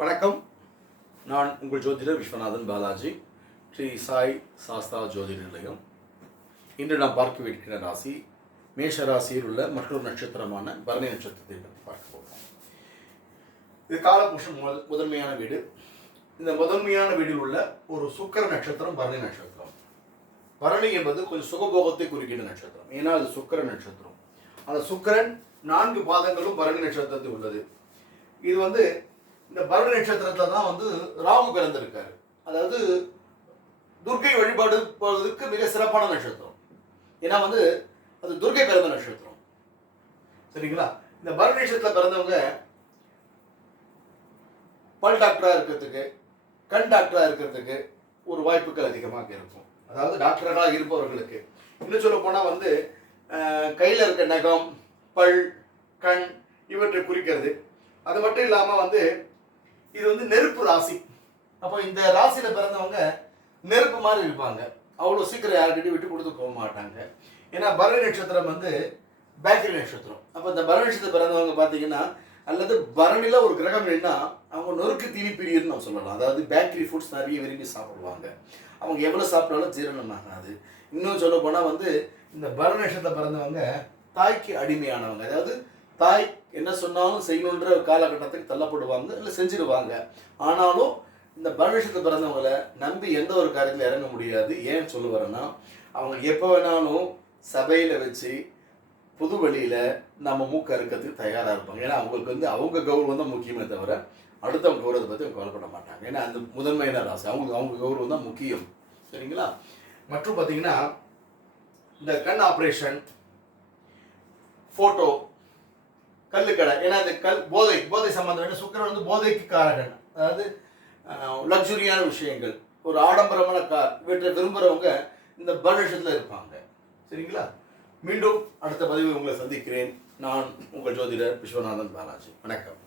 வணக்கம். நான் உங்கள் ஜோதிடர் விஸ்வநாதன் பாலாஜி ஸ்ரீ சாய் சாஸ்தா ஜோதிட நிலையம். இன்று நாம் பார்க்க இருக்கிற ராசி மேஷ ராசியில் உள்ள மற்றொரு நட்சத்திரமான பரணி நட்சத்திரத்தை பார்க்க போகிறோம். இது காலபூஷம் முதல் முதன்மையான வீடு. இந்த முதன்மையான வீடில் உள்ள ஒரு சுக்கர நட்சத்திரம் பரணி நட்சத்திரம். பரணி என்பது கொஞ்சம் சுகபோகத்தை குறிக்கின்ற நட்சத்திரம். ஏன்னா அது சுக்கர நட்சத்திரம். அந்த சுக்கரன் நான்கு பாதங்களும் பரணி நட்சத்திரத்தில் உள்ளது. இது வந்து இந்த பரணி நட்சத்திரத்தில் தான் வந்து ராகு பிறந்திருக்காரு. அதாவது துர்கை வழிபாடு போவதற்கு மிக சிறப்பான நட்சத்திரம். ஏன்னா வந்து அது துர்கை பிறந்த நட்சத்திரம். சரிங்களா? இந்த பரணி நட்சத்திரத்தில் பிறந்தவங்க பல் டாக்டராக இருக்கிறதுக்கு கண் டாக்டராக இருக்கிறதுக்கு ஒரு வாய்ப்புகள் அதிகமாக இருக்கும். அதாவது டாக்டர்களாக இருப்பவர்களுக்கு. இன்னும் சொல்ல போனால் வந்து கையில் இருக்க நகம் பல் கண் இவற்றை குறிக்கிறது. அது மட்டும் இல்லாமல் வந்து இது வந்து நெருப்பு ராசி. அப்போ இந்த ராசியில் பிறந்தவங்க நெருப்பு மாதிரி இருப்பாங்க. அவ்வளோ சீக்கிரம் யார்கிட்டயும் விட்டு கொடுத்து போக மாட்டாங்க. ஏன்னா பரணி நட்சத்திரம் வந்து பேக்கரி நட்சத்திரம். அப்போ இந்த பரணி நட்சத்திரம் பிறந்தவங்க பார்த்தீங்கன்னா அல்லது பரணியில் ஒரு கிரகம் என்ன அவங்க நொறுக்கு திணிப்பிரியர்னு நம்ம சொல்லலாம். அதாவது பேக்கரி ஃபுட்ஸ் நிறைய விரும்பி சாப்பிடுவாங்க. அவங்க எவ்வளோ சாப்பிட்டாலும் ஜீரணம் ஆகாது. இன்னும் சொல்ல போனால் வந்து இந்த பரண நட்சத்திரத்தில் பிறந்தவங்க தாய்க்கு அடிமையானவங்க. அதாவது தாய் என்ன சொன்னாலும் செய்யணுன்ற காலகட்டத்துக்கு தள்ளப்படுவாங்க இல்லை செஞ்சிருவாங்க. ஆனாலும் இந்த பலவிஷத்தை பிறந்தவங்களை நம்பி எந்த ஒரு காரியத்தில் இறங்க முடியாது. ஏன்னு சொல்ல வரேன்னா அவங்க எப்போ வேணாலும் சபையில் வச்சு புது வழியில் நம்ம மூக்க அறுக்கிறதுக்கு தயாராக இருப்பாங்க. ஏன்னா அவங்களுக்கு வந்து அவங்க கௌரவம் தான் முக்கியமே தவிர அடுத்தவங்க கௌரவத்தை பற்றி அவங்க கவலைப்பட மாட்டாங்க. ஏன்னா அந்த முதன்மையான ராசி. அவங்க அவங்க கௌரவம் தான் முக்கியம். சரிங்களா? மற்றும் பார்த்தீங்கன்னா இந்த கண் ஆப்ரேஷன் ஃபோட்டோ கல்லுக்கடை. ஏன்னா இந்த கல் போதை போதை சம்பந்தம் சுக்கரன் வந்து போதைக்கு காரகன் அதாவது லக்ஸுரியான விஷயங்கள். ஒரு ஆடம்பரமான கார். வீட்டை விரும்புகிறவங்க இந்த பர்னிஷத்தில் இருப்பாங்க. சரிங்களா? மீண்டும் அடுத்த பதிவு உங்களை சந்திக்கிறேன். நான் உங்கள் ஜோதிடர் விஸ்வநாதன் பாலாஜி. வணக்கம்.